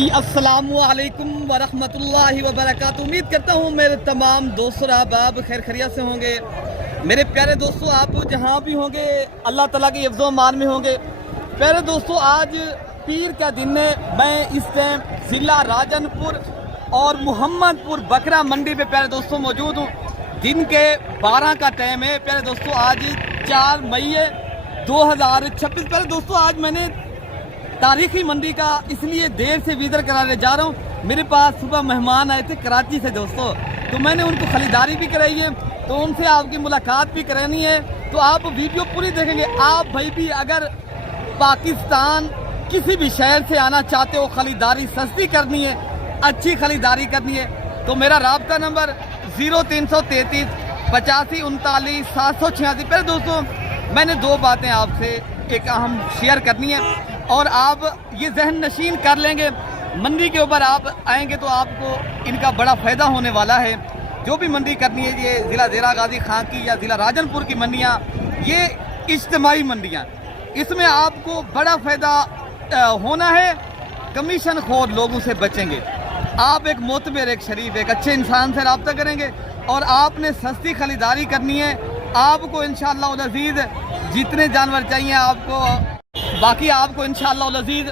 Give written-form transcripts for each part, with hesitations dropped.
जी अस्सलामुअलैकुम वरहमतुल्लाहि वबरकातुहू। उम्मीद करता हूँ मेरे तमाम दोस्तों अहबाब खैर खैरियत से होंगे। मेरे प्यारे दोस्तों, आप जहाँ भी होंगे अल्लाह ताला के हिफ्ज़ व अमान में होंगे। प्यारे दोस्तों, आज पीर का दिन है। मैं इस टाइम ज़िला राजनपुर और मोहम्मदपुर बकरा मंडी पे प्यारे दोस्तों मौजूद हूँ। दिन के 12 का टाइम है। प्यारे दोस्तों, आज 4 मई 2026। प्यारे दोस्तों, आज मैंने तारीखी मंडी का इसलिए देर से विजिट कराने जा रहा हूँ। मेरे पास सुबह मेहमान आए थे कराची से दोस्तों, तो मैंने उनको खरीदारी भी कराई है, तो उनसे आपकी मुलाकात भी करानी है। तो आप वीडियो पूरी देखेंगे। आप भाई भी अगर पाकिस्तान किसी भी शहर से आना चाहते हो, खरीदारी सस्ती करनी है, अच्छी खरीदारी करनी है, तो मेरा राब्ता नंबर 0333 85 39 786। पहले दोस्तों, मैंने 2 बातें आपसे एक अहम शेयर करनी है और आप ये जहन नशीन कर लेंगे। मंडी के ऊपर आप आएंगे तो आपको इनका बड़ा फ़ायदा होने वाला है। जो भी मंडी करनी है, ये ज़िला देरा गाजी खां की या ज़िला राजनपुर की मंडियाँ, ये इज्तिमाई मंडियाँ, इसमें आपको बड़ा फ़ायदा होना है। कमीशन खोर लोगों से बचेंगे। आप एक मोतबर, एक शरीफ, एक अच्छे इंसान से रब्ता करेंगे और आपने सस्ती खरीदारी करनी है। आपको इंशाअल्लाह अज़ीज़ जितने जानवर चाहिए आपको, बाकी आपको इंशाअल्लाह अज़ीज़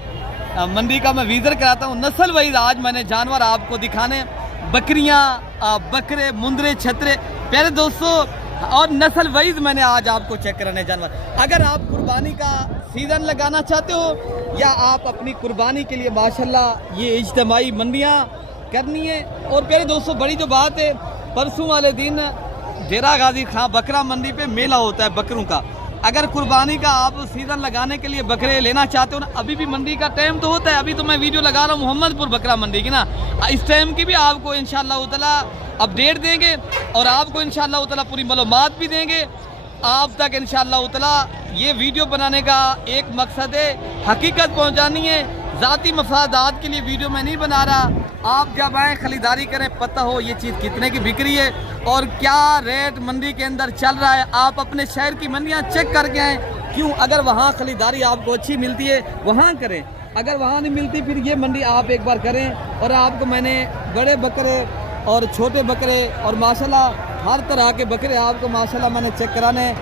मंडी का मैं विजिट कराता हूँ। नस्ल वाइज आज मैंने जानवर आपको दिखाने, बकरियाँ, बकरे, मुंदरे, छतरे प्यारे दोस्तों, और नस्ल वाइज मैंने आज आपको चेक कराने जानवर। अगर आप कुर्बानी का सीज़न लगाना चाहते हो या आप अपनी कुर्बानी के लिए माशाल्लाह ये इज्तिमाई मंडियाँ करनी है। और प्यारे दोस्तों, बड़ी जो बात है, परसों वाले दिन देरा गाजी खां बकरा मंडी पे मेला होता है बकरों का। अगर कुर्बानी का आप सीज़न लगाने के लिए बकरे लेना चाहते हो ना, अभी भी मंडी का टाइम तो होता है। अभी तो मैं वीडियो लगा रहा हूँ मोहम्मदपुर बकरा मंडी की ना, इस टाइम की भी आपको इंशाअल्लाह ताला अपडेट देंगे और आपको इंशाअल्लाह ताला पूरी मालूमात भी देंगे। आप तक इंशाअल्लाह ताला ये वीडियो बनाने का एक मकसद है, हकीकत पहुँचानी है। ज़ाती मफादात के लिए वीडियो मैं नहीं बना रहा। आप जब आएँ खरीदारी करें, पता हो ये चीज़ कितने की बिक्री है और क्या रेट मंडी के अंदर चल रहा है। आप अपने शहर की मंडियाँ चेक करके आएँ। क्यों? अगर वहाँ खरीदारी आपको अच्छी मिलती है वहाँ करें, अगर वहाँ नहीं मिलती फिर ये मंडी आप एक बार करें। और आपको मैंने बड़े बकरे और छोटे बकरे और माशाल्लाह हर तरह के बकरे आपको माशाल्लाह मैंने चेक कराने।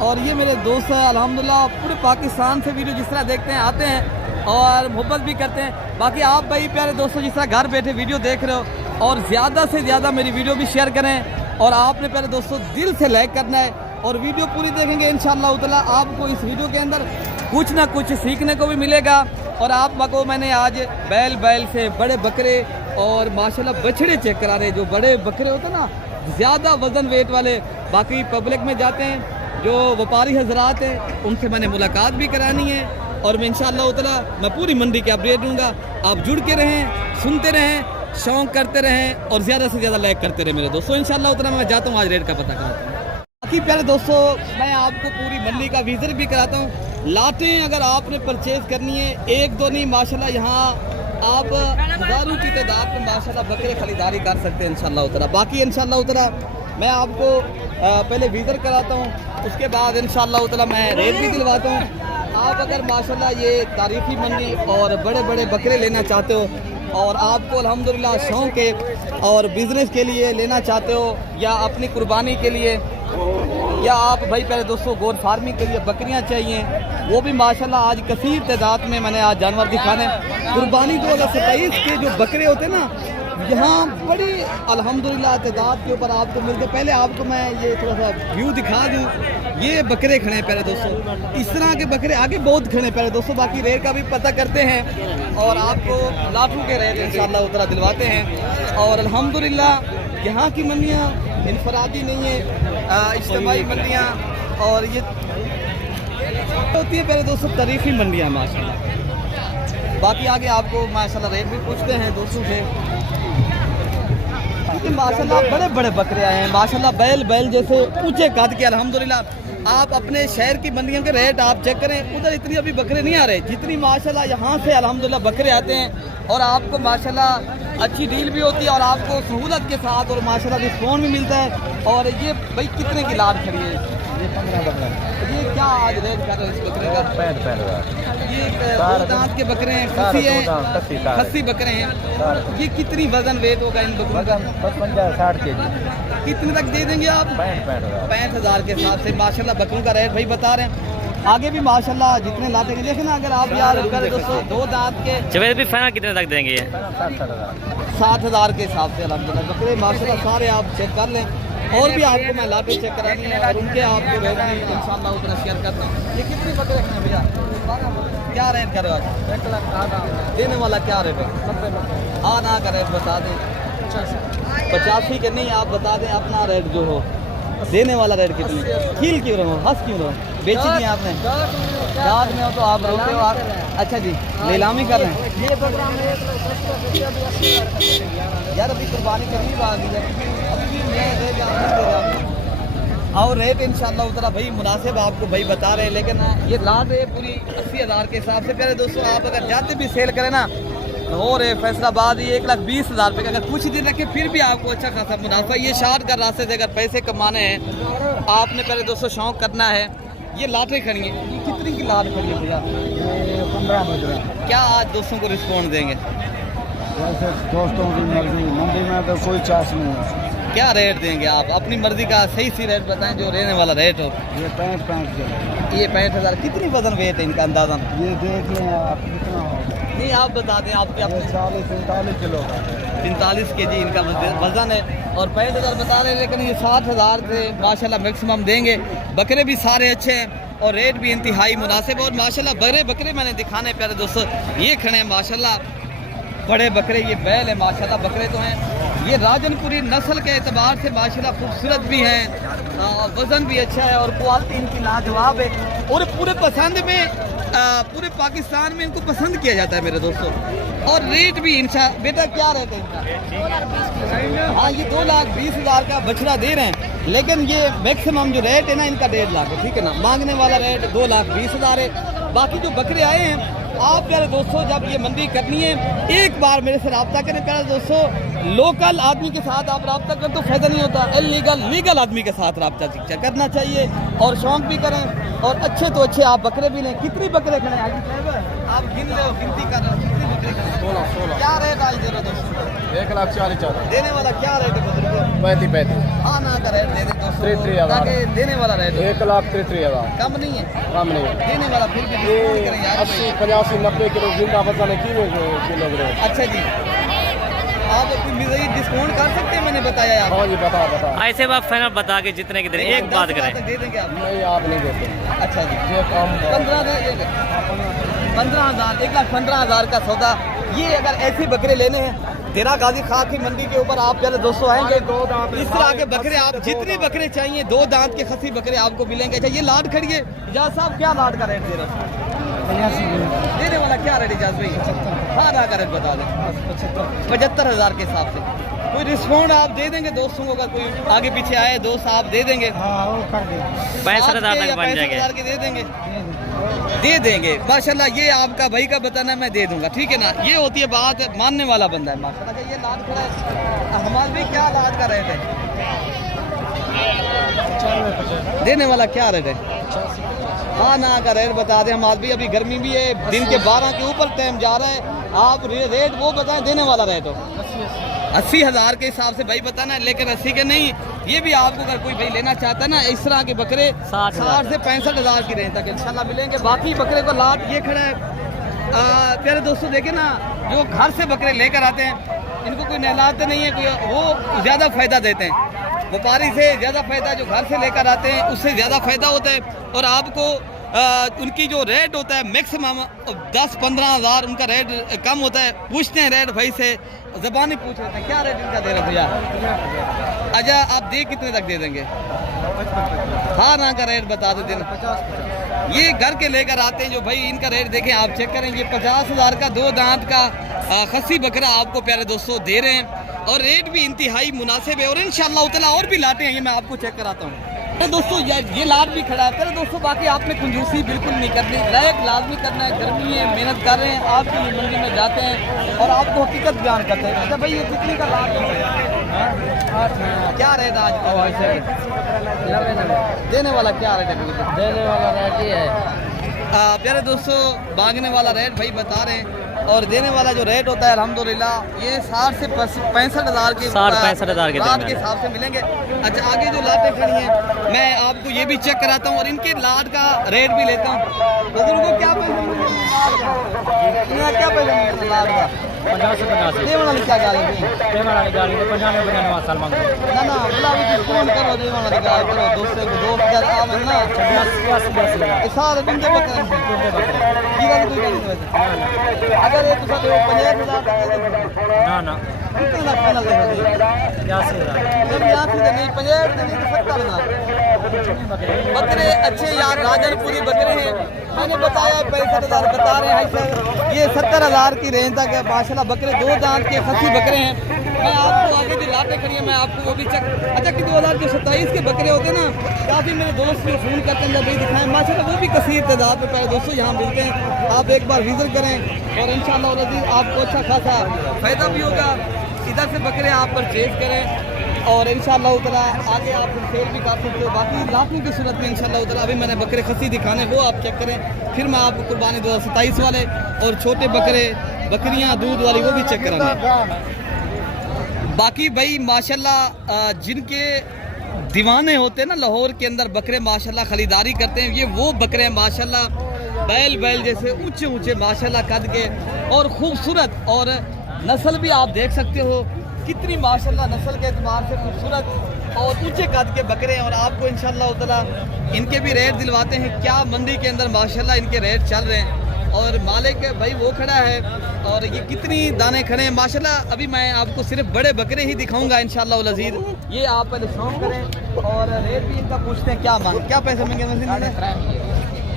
और ये मेरे दोस्त हैं अल्हम्दुलिल्लाह, पूरे पाकिस्तान से वीडियो जिस तरह देखते हैं आते हैं और मोहब्बत भी करते हैं। बाकी आप भाई प्यारे दोस्तों, जिस तरह घर बैठे वीडियो देख रहे हो, और ज़्यादा से ज़्यादा मेरी वीडियो भी शेयर करें। और आपने प्यारे दोस्तों दिल से लाइक करना है और वीडियो पूरी देखेंगे इंशाअल्लाह ताला आपको इस वीडियो के अंदर कुछ ना कुछ सीखने को भी मिलेगा। और आपको मैंने आज बैल से बड़े बकरे और माशाल्लाह बछड़े चेक करा रहे। जो बड़े बकरे होते हैं ना, ज़्यादा वज़न वेट वाले, बाकी पब्लिक में जाते हैं जो व्यापारी हजरात हैं, उनसे मैंने मुलाकात भी करानी है। और मैं इंशाअल्लाह ताला मैं पूरी मंडी के अपडेट दूँगा। आप जुड़ के रहें, सुनते रहें, शौक़ करते रहें और ज़्यादा से ज़्यादा लाइक करते रहें मेरे दोस्तों। इंशाअल्लाह ताला मैं जाता हूँ, आज रेट का पता कराता हूँ। बाकी प्यारे दोस्तों, मैं आपको पूरी मंडी का विजिट भी कराता हूँ। लाटें अगर आपने परचेज़ करनी है, एक दो नहीं, माशाल्लाह यहाँ आप हज़ारों की तादाद में माशाल्लाह बकरे खरीदारी कर सकते हैं इंशाअल्लाह ताला। बाकी इंशाअल्लाह ताला मैं आपको पहले विजिट कराता हूँ, उसके बाद इंशाअल्लाह ताला मैं रेट भी दिलवाता हूँ। आप अगर माशाल्लाह ये तारीखी मंडी और बड़े बड़े बकरे लेना चाहते हो और आपको अल्हम्दुलिल्लाह शौक़ है और बिज़नेस के लिए लेना चाहते हो या अपनी कुर्बानी के लिए, या आप भाई प्यारे दोस्तों गोट फार्मिंग के लिए बकरियां चाहिए, वो भी माशाल्लाह आज कसीर तादाद में मैंने आज जानवर दिखाने। कुर्बानी 2027 के जो बकरे होते हैं ना, यहाँ बड़ी अल्हम्दुलिल्लाह तादाद के ऊपर आपको मिलते। पहले आपको मैं ये थोड़ा सा व्यू दिखा दूँ। ये बकरे खड़े हैं प्यारे दोस्तों, इस तरह के बकरे आगे बहुत खड़े हैं प्यारे दोस्तों। बाकी रेट का भी पता करते हैं और आपको लाखों के रेट इंशाअल्लाह ताला दिलवाते हैं। और अल्हम्दुलिल्लाह यहाँ की मंडियाँ इनफरादी नहीं है, इज्तिमाई मंडियाँ और ये होती है प्यारे दोस्तों तारीखी मंडियाँ माशाल्लाह। बाकी आगे आपको माशाल्लाह रेट भी पूछते हैं दोस्तों से। माशाल्लाह बड़े बड़े बकरे आए हैं माशाल्लाह, बैल जैसे ऊंचे कद के अल्हम्दुलिल्लाह। आप अपने शहर की मंडियों के रेट आप चेक करें, उधर इतनी अभी बकरे नहीं आ रहे जितनी माशाल्लाह यहाँ से अल्हम्दुलिल्लाह बकरे आते हैं। और आपको माशाल्लाह अच्छी डील भी होती है और आपको सहूलत के साथ और माशाल्लाह डिस्काउंट भी मिलता है। और ये भाई कितने की लाट खड़ी है? ये 15 बकरा। ये क्या आज रेट कर रहे हैं इस बकरे का? 65 रुपये। ये दो दांत के बकरे हैं, खस्सी हैं, खस्सी बकरे हैं। ये कितनी वजन वेट होगा इन बकरों का? 55-60 kg। कितने तक दे देंगे आप? 65,000 के हिसाब से माशाल्लाह बकरों का रेट भाई बता रहे हैं। आगे भी माशाल्लाह जितने लाते हैं, लेकिन अगर आप यार दोस्तों दो दांत के चवेद भी फाइनल कितने तक देंगे ये? 60,000 के हिसाब से अल्हम्दुलिल्लाह बकरे माशाल्लाह सारे आप चेक कर लें। और भी आपको मैं लाटे चेक करानी है और उनके आपको रेट भी इंशाल्लाह उतना शेयर करता हूँ। ये कितने बकरे हैं भैया? क्या रेट कर रहे हो? 1 लाख देने वाला क्या रेट है? 90 हाँ ना का रेट बता दें। 85 के नहीं, आप बता दें अपना रेट जो हो। देने वाला रेट कितनी? खील क्यों रहो, हंस क्यों रहो? बेची नहीं आपने? याद में हो तो आप रोते हो आप। अच्छा जी, नीलामी कर रहे हैं यार। अभी कुर्बानी करनी बात है, अभी भी मैं दे रहा और रेट इंशाल्लाह उतना भाई मुनासिब आपको भाई बता रहे हैं। लेकिन ये लाट है पूरी 80,000 के हिसाब से प्यारे दोस्तों। आप अगर जाते भी सेल करें ना हो रहे फैसलाबाद ये 1,20,000 रुपये का, अगर कुछ दिन रखे फिर भी आपको अच्छा खासा मुनाफा। ये शार्ट का रास्ते से अगर पैसे कमाने हैं आपने पहले दोस्तों शौक करना है। ये लाटें खड़ी हैं, ये कितनी की लाट खड़ी है भैया? 15 क्या आज दोस्तों को रिस्पॉन्ड देंगे? वैसे दोस्तों की मर्जी, मंडी में तो कोई चार्ज नहीं है। क्या रेट देंगे आप? अपनी मर्जी का सही रेट बताएं जो रहने वाला रेट हो। ये 65 ये 65,000। कितनी वजन वेट है इनका अंदाजा? ये देख लें आप कितना होगा। नहीं आप बता दें आपके अपने 40-45 किलो का 45 kg इनका वजन है और 65,000 बता रहे हैं। लेकिन ये 60,000 से माशाल्लाह मैक्सिमम देंगे। बकरे भी सारे अच्छे हैं और रेट भी इंतहाई मुनासिब। और माशाल्लाह बड़े बकरे मैंने दिखाने प्यारे दोस्तों ये खड़े हैं माशाल्लाह बड़े बकरे। ये बैल है माशाल्लाह बकरे तो हैं। ये राजनपुरी नस्ल के एतबार से माशाल्लाह खूबसूरत भी हैं, वज़न भी अच्छा है और क्वालिटी इनकी लाजवाब है। और पूरे पसंद में पूरे पाकिस्तान में इनको पसंद किया जाता है मेरे दोस्तों। और रेट भी इनशा बेटा क्या रेट है इनका? हाँ ये 2,20,000 का बछड़ा दे रहे हैं। लेकिन ये मैक्सिमम जो रेट है ना इनका 1.5 लाख है, ठीक है ना। मांगने वाला रेट 2,20,000 है। बाकी जो बकरे आए हैं आप प्यारे दोस्तों जब ये मंडी करनी है एक बार मेरे से रब्ता करें प्यारे दोस्तों। लोकल आदमी के साथ आप रब्ता करें तो फायदा नहीं होता, लीगल आदमी के साथ रब्ता करना चाहिए और शौक भी करें और अच्छे तो अच्छे आप बकरे भी लें। कितनी बकरे खड़े हैं आप गिन रहे हो, गिनती कर रहे हो कितनी बकरे खड़े? 16 क्या रेट आज दे रहे हो दोस्तों? 1,40,000 देने वाला क्या रेट है बुजुर्गो? 35 हाँ ना का रेट दे दे दोस्तों 33,000 ताकि देने वाला रेट 1,33,000 कम नहीं है, कम नहीं है। देने वाला फिर भी डिस्काउंट करें यार। 80-85-90 किलो जिंदा वजन है किलो। अच्छा जी आप कोई डिस्काउंट कर सकते हैं? मैंने बताया आप। हाँ जी बता ऐसे आप फाइनल बता के जितने की देंगे एक बात करें। दे देंगे आप? नहीं आप नहीं देते। अच्छा जी ये काम 15,000 1,15,000 का सौदा। ये अगर ऐसे बकरे लेने हैं तेरा गाजी खां की मंडी के ऊपर आप पहले दोस्तों आएंगे इस तरह के बकरे आप जितने बकरे चाहिए 2 दांत के खसी बकरे आपको मिलेंगे। अच्छा ये लाट खड़ी है इजाज साहब, क्या लाट का रेट दे रहा है? देने वाला क्या रेट इजाज भाई? हाँ ना का रेट बता दें। 75,000 के हिसाब से कोई रिस्पॉन्ड आप दे देंगे दोस्तों को? अगर कोई आगे पीछे आए दोस्त आप दे देंगे? 65,000 तक बन जाएंगे। 65,000 के दे देंगे माशाल्लाह। ये आपका भाई का बताना मैं दे दूंगा, ठीक है ना। ये होती है बात, मानने वाला बंदा है माशाल्लाह। ये लाट खड़ा है हमारे भी क्या लाट का रेट है? देने वाला क्या रेट है? हाँ ना का रेट बता दें। हमारे भी अभी गर्मी भी है, दिन के 12 के ऊपर टाइम जा रहा है। आप रेट वो बताएं देने वाला रेट हो 80,000 के हिसाब से भाई बताना है। लेकिन 80 के नहीं, ये भी आपको अगर कोई भाई लेना चाहता है ना इस तरह के बकरे 60 से 65,000 की रेंज तक इंशाल्लाह मिलेंगे। बाकी बकरे को लाट ये खड़ा है प्यारे दोस्तों देखे ना, जो घर से बकरे लेकर आते हैं इनको कोई नहलाते नहीं है कोई, वो ज़्यादा फायदा देते हैं। व्यापारी से ज़्यादा फायदा जो घर से लेकर आते हैं उससे ज़्यादा फायदा होता है। और आपको उनकी जो रेट होता है मैक्सिमम 10-15,000 उनका रेट कम होता है। पूछते हैं रेट भाई से, ज़बानी पूछ रहे हैं क्या रेट इनका दे रहे भैया? अच्छा आप दे कितने तक दे देंगे? हाँ ना का रेट बता दे देना। 50 ये घर के लेकर आते हैं जो भाई इनका रेट देखें आप चेक करेंगे 50,000 का 2 दांत का खस्सी बकरा आपको प्यारे दोस्तों दे रहे हैं। और रेट भी इंतहाई मुनासिब है और इंशाअल्लाह ताला और भी लाटे हैं, ये मैं आपको चेक कराता हूँ। तो दोस्तों ये लाट भी खड़ा है। पहले दोस्तों बाकी आपने कंजूसी बिल्कुल नहीं करनी, लायक लाजमी करना है। गर्मी है, मेहनत कर रहे हैं, आपके लिए मंडी में जाते हैं और आपको हकीकत बयान करते हैं। अच्छा भाई ये कितनी का लाट है? क्या रेट आज का? देने वाला क्या रेट है? देने वाला रेट ही है प्यारे दोस्तों भागने वाला रेट भाई बता रहे हैं और देने वाला जो रेट होता है अल्हम्दुलिल्लाह ये 60 से 65,000 के 60-65,000 के लाट के हिसाब से मिलेंगे। अच्छा आगे जो लाटें खड़ी हैं मैं आपको ये भी चेक कराता हूँ और इनके लाट का रेट भी लेता हूँ। बुजुर्गों क्या पैसे मिलेंगे लाट का? इनका क्या पैसे मिलेंगे लाट का? 50 से 50 देने वाली क्या गाली थी? देने वाली गाड़ी 95 साल मांगो ना ना बोला भी डिस्काउंट करो देने वाली गाली करो दोस्त को 2000 आवन ना 82 सारे बंदे बकरे की गाली कोई गाली नहीं अगर ये तो सारे 50,000 ना ना कितना फाइनल दे दे 80,000 जब यहाँ से नहीं 50 नहीं तो 70,000 बकरे अच्छे यार राजनपुरी बकरे हैं। मैंने बताया 65,000 बता रहे हैं सर ये 70,000 की रेंज तक है माशाल्लाह। बकरे 2 दांत के खसी बकरे हैं। मैं आपको आगे जो लाटें खड़ी है मैं आपको वो भी चेक अच्छा कि 2027 के बकरे होते हैं ना काफ़ी मेरे दोस्त भी फ़ोन करते हैं जब भी दिखाएं माशाल्लाह वो भी कसीर तादाद में पहले दोस्तों यहाँ मिलते हैं। आप एक बार विजिट करें और इंशाल्लाह आपको अच्छा खासा फ़ायदा भी होगा। इधर से बकरे आप परचेज करें और इंशाल्लाह उतरा आगे आप सेल भी कर सकते हो। बाकी लाखों की सूरत में इंशाल्लाह उतरा अभी मैंने बकरे खसी दिखाने वो आप चेक करें फिर मैं आपको कुर्बानी 2027 वाले और छोटे बकरे बकरियां दूध वाली वो भी चेक कराऊंगा। बाकी भाई माशाल्लाह जिनके दीवाने होते हैं ना लाहौर के अंदर बकरे माशाल्लाह खरीदारी करते हैं ये वो बकरे हैं माशाल्लाह बैल जैसे ऊंचे ऊंचे माशाल्लाह कद के और खूबसूरत और नस्ल भी आप देख सकते हो कितनी माशाल्लाह नस्ल के एतबार से खूबसूरत और ऊंचे कद के बकरे हैं। और आपको इंशाल्लाह ताला इनके भी रेट दिलवाते हैं क्या मंडी के अंदर माशाल्लाह इनके रेट चल रहे हैं। और मालिक भाई वो खड़ा है और ये कितनी दाने खड़े हैं माशाल्लाह। अभी मैं आपको सिर्फ बड़े बकरे ही दिखाऊंगा इंशाल्लाह अज़ीज़। ये आप पहले शौक करें और रेट भी इनका पूछते हैं क्या मांग क्या पैसे मांगे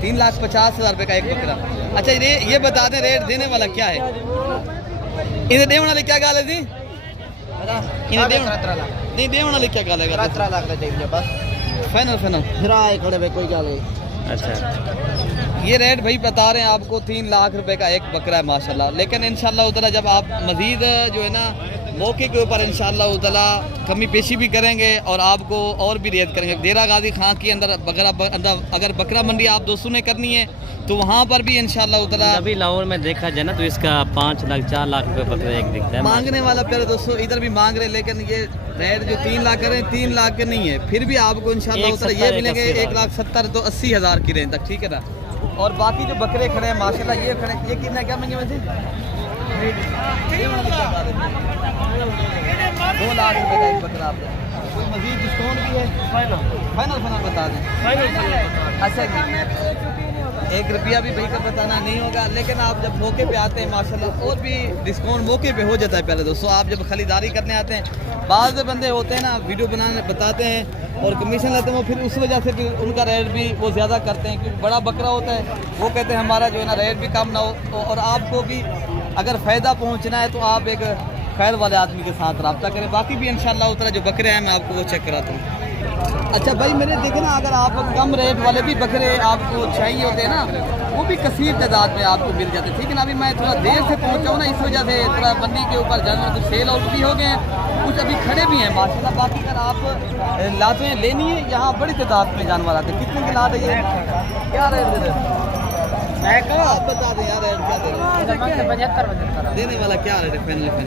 3,50,000 रुपये का एक बकरा। अच्छा ये बता दें रेट देने वाला क्या है इन्हें देने वाली क्या गाल है जी इन्हें नहीं देने वाली क्या गाल है 17 लाख दे दीजिए बस फाइनल फिराए खड़े पे कोई गाल नहीं। अच्छा ये रेट भाई बता रहे हैं आपको 3 लाख रुपए का एक बकरा है माशाल्लाह। लेकिन इंशाल्लाह उतला जब आप मजीद जो है ना मौके के ऊपर इंशाल्लाह उतला कमी पेशी भी करेंगे और आपको और भी रियायत करेंगे। देरा गाजी खां के अंदर अगर बकरा मंडी आप दोस्तों ने करनी है तो वहाँ पर भी इंशाल्लाह उतला अभी लाहौर में देखा जाए ना तो इसका 5 लाख 4 लाख रुपए बकरा एक दिखता है मांगने वाला प्यारे दोस्तों इधर भी मांग रहे हैं। लेकिन ये रेट जो 3 लाख करें 3 लाख के नहीं है फिर भी आपको इंशाल्लाह उतला ये मिलेंगे 1,70,000 तो 80,000 की रेंज तक ठीक है ना। और बाकी जो बकरे खड़े हैं माशाल्लाह ये खड़े ये कितना क्या महंगे वैसे 2 लाख रुपए का एक बकरा आपने कोई मजीद डिस्काउंट भी है फाइनल बता दें अच्छा जी 1 रुपया भी भाई का बताना नहीं होगा। लेकिन आप जब मौके पे आते हैं माशाल्लाह और भी डिस्काउंट मौके पे हो जाता है। पहले दोस्तों आप जब खरीदारी करने आते हैं बाज़ बंदे होते हैं ना वीडियो बनाने बताते हैं और कमीशन लेते हैं वो फिर उस वजह से फिर उनका रेट भी वो ज़्यादा करते हैं क्योंकि बड़ा बकरा होता है वो कहते हैं हमारा जो है ना रेट भी कम ना हो और आपको भी अगर फ़ायदा पहुंचना है तो आप एक खैर वाले आदमी के साथ रब्ता करें। बाकी भी इंशाल्लाह उतना जो बकरे हैं मैं आपको वो चेक कराता हूँ। अच्छा भाई मेरे देखे ना अगर आप कम रेट वाले भी बकरे आपको चाहिए होते हैं ना वो भी कसीर तादाद में आपको मिल जाते हैं ठीक है ना। अभी मैं थोड़ा देर से पहुँचा हूँ ना इस वजह से थोड़ा मंडी के ऊपर जानवर कुछ सेल आउट भी हो गए हैं कुछ अभी खड़े भी हैं माशाल्लाह। बाकी अगर आप लातें लेनी है यहाँ बड़ी तादाद में जानवर आते हैं। कितने की लात है ये क्या रेट दे रहे आप बता दें यार रेट क्या दे रहे हैं 75 देने वाला क्या रेट है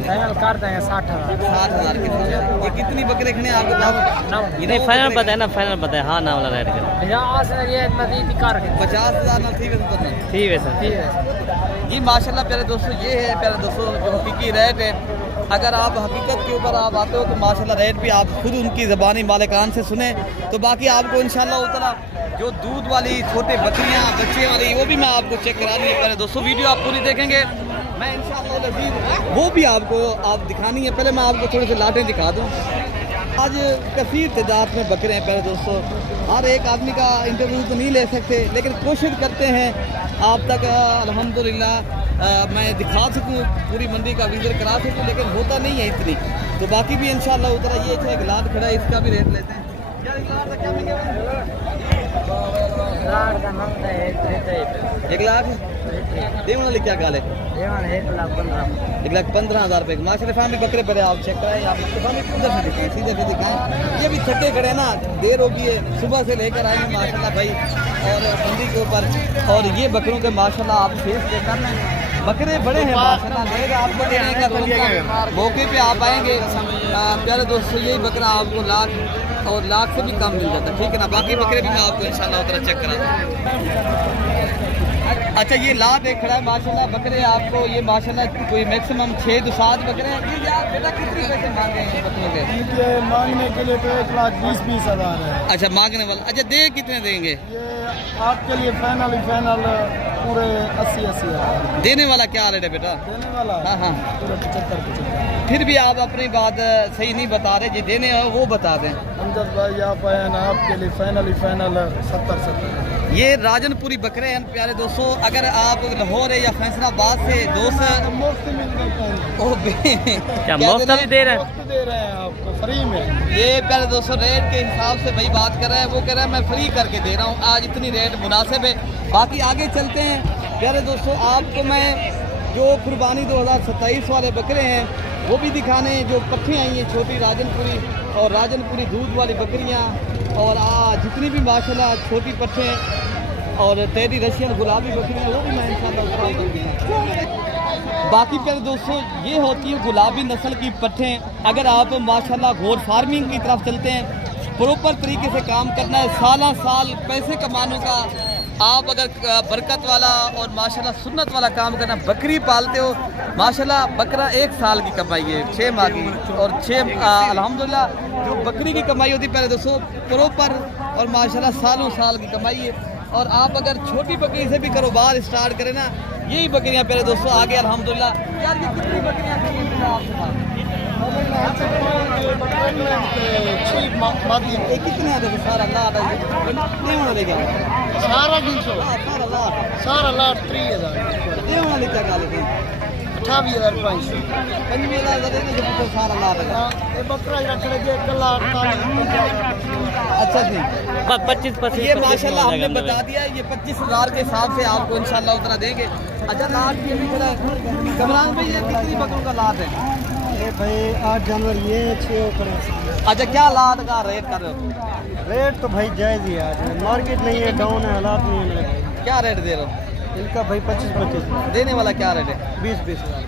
फाइनल कर देंगे 60,000 के ये कितनी बकरे खड़े हैं आपके पास नहीं फाइनल बताए ना फाइनल बताए हाँ ना वाला रेट कर 50,000 ना थी ठीक है सर जी माशाल्लाह प्यारे दोस्तों ये है प्यारे दोस्तों जो हकीकी रेट है। अगर आप हकीकत के ऊपर आप आते हो तो माशाल्लाह रेट भी आप खुद उनकी ज़बानी मालिकान से सुने तो बाकी आपको इंशाल्लाह उतना जो दूध वाली छोटे बकरियां बच्चे वाली वो भी मैं आपको चेक करानी है। पहले दोस्तों वीडियो आप पूरी देखेंगे मैं इंशाल्लाह वो भी आपको आप दिखानी है। पहले मैं आपको थोड़े से लाटें दिखा दूँ। आज कसीर तादाद में बकरे हैं पहले दोस्तों हर एक आदमी का इंटरव्यू तो नहीं ले सकते लेकिन कोशिश करते हैं आप तक अल्हम्दुलिल्लाह मैं दिखा सकूं पूरी मंडी का विजिट करा सकूं लेकिन होता नहीं है इतनी तो बाकी भी इंशाल्लाह उधर ये एक लाट खड़ा है इसका भी रेट लेते हैं यार लाट का क्या महंगा है 1 लाख देवन वाली क्या गाल है 1,15,000 रुपये माशाल्लाह फैमिली बकरे पड़े आप चेक कराएं आप उधर से दिखाएं सीधे से दिखाएं। ये भी थके खड़े ना देर होगी है सुबह से लेकर आएंगे माशाल्लाह भाई और मंडी के ऊपर। और ये बकरों के माशाल्लाह आप फेस चेक कर लें, बकरे बड़े हैं माशाल्लाह। लेगा आपको देने का तो मौके पे आप आएंगे प्यारे दोस्तों, यही बकरा आपको लाख से भी कम मिल जाता है, ठीक है ना। बाकी बकरे भी मैं आपको इंशाल्लाह उधर चेक करा दूँ। अच्छा ये लात एक खड़ा है माशाल्लाह बकरे आपको, ये माशाल्लाह कोई मैक्सिमम 6 से 7 बकरे हैं। ये यार बेटा कितने पैसे मांगे हैं बकरों के? ये मांगने के लिए तो 1,20,000 है। अच्छा मांगने वाला, अच्छा दे कितने देंगे? ये आपके लिए फाइनल पूरे 80,000 है। देने वाला क्या रेट है बेटा? देने वाला हाँ हाँ, पूरे 75। फिर भी आप अपनी बात सही नहीं बता रहे, जी देने हैं वो बता दें। अमजद भाई आप आए ना, आपके लिए फाइनल 70। ये राजनपुरी बकरे हैं प्यारे दोस्तों। अगर आप लाहौर या फैसलाबाद से दोस्त मुफ्त मिल गए क्या मुफ्त भी दे रहे हैं? मुफ्त दे रहे हैं आपको, फ्री में। ये प्यारे दोस्तों रेट के हिसाब से भाई बात कर रहे हैं, वो कह रहे हैं मैं फ्री करके दे रहा हूँ, आज इतनी रेट मुनासिब है। बाकी आगे चलते हैं प्यारे दोस्तों, आपको मैं जो कुर्बानी 2027 वाले बकरे हैं वो भी दिखाने, जो पट्ठे आई हैं छोटी राजनपुरी और राजनपुरी दूध वाली बकरियाँ, और जितनी भी माशाल्लाह छोटी पट्ठे और तेरी रशियन गुलाबी बकरियाँ वो भी मैं इंशाल्लाह। बाकी प्यारे दोस्तों ये होती है गुलाबी नस्ल की पट्ठें। अगर आप माशाल्लाह घोड़ फार्मिंग की तरफ चलते हैं, प्रॉपर तरीके से काम करना है, साल साल पैसे कमाने का, आप अगर बरकत वाला और माशाल्लाह सुन्नत वाला काम करना, बकरी पालते हो माशाल्लाह, बकरा 1 साल की कमाई है, 6 माह की, और 6 अल्हम्दुलिल्लाह जो बकरी की कमाई होती है प्यारे दोस्तों प्रॉपर और माशाल्लाह सालों साल की कमाई है। और आप अगर छोटी बकरी से भी कारोबार स्टार्ट करें ना, यही बकरियां प्यारे दोस्तों आगे अल्हम्दुलिल्लाह। यार ये कितनी बकरियां कितने देखो सारा लाट नहीं होना लेके सारा 300 सारा लाट 3000 ये होना लेके गल 28,500 5000 सारा लाट है। ये बकरा रख लगे 1,48,000। अच्छा जी 25 ये माशाल्लाह हमने बता दिया, ये 25,000 के हिसाब से आपको इंशाल्लाह उतना देंगे। अच्छा लाट ये भी खड़ा है कमरान भाई, ये कितनी बकरों का लाट है? ये भाई 8 जानवर ये 6 ऊपर। अच्छा क्या लाट का रेट कर रहे हो? रेट तो भाई जायज़ ही है, आज मार्केट नहीं है, डाउन है, हालात नहीं है मेरे। क्या रेट दे रहे हो? इनका भाई 25 देने वाला क्या रेट है? 20,000।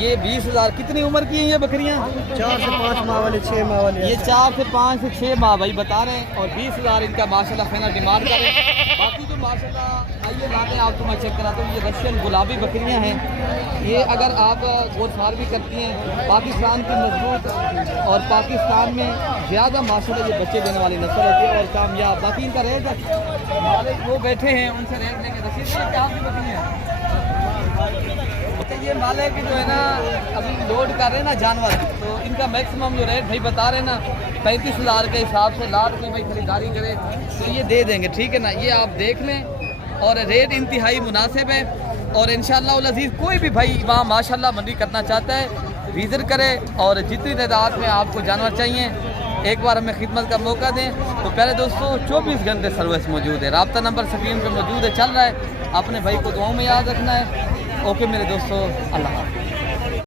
ये 20,000 कितनी उम्र की हैं ये बकरियां? 4 से 5 माह वाली, 6 माह वाली। ये 4 से 5 से 6 माह भाई बता रहे हैं, और 20,000 इनका माशाल्लाह फाइनल डिमांड कर रहे हैं। बाकी जो माशाल्लाह आइए लाते हैं आपको मैं चेक कराता हूँ, ये रशियन गुलाबी बकरियां हैं। ये अगर आप गोट फार्मी करती हैं, पाकिस्तान की मजबूत और पाकिस्तान में ज़्यादा माशाल्लाह ये बच्चे देने वाली नस्ल होती है और कामयाब। बाकी इनका रेट मालिक वो बैठे हैं उनसे रेट लेंगे। रशीद ये क्या आपकी बकरी है? ये मालिक जो है ना अभी लोड कर रहे हैं ना जानवर, तो इनका मैक्सिमम जो रेट भाई बता रहे हैं ना 35,000 के हिसाब से लाट की भाई खरीदारी करे तो ये दे देंगे, ठीक है ना। ये आप देख लें और रेट इंतहाई मुनासिब है। और इंशाअल्लाह उल अज़ीज़ कोई भी भाई वहाँ माशाल्लाह मंडी करना चाहता है विज़िट करे, और जितनी तादाद में आपको जानवर चाहिए एक बार हमें खिदमत का मौका दें। तो प्यारे दोस्तों 24 घंटे सर्विस मौजूद है, रब्ता नंबर स्क्रीन पर मौजूद है, चल रहा है। अपने भाई को दुआओं में याद रखना है। ओके मेरे दोस्तों, अल्लाह हाफ़िज़।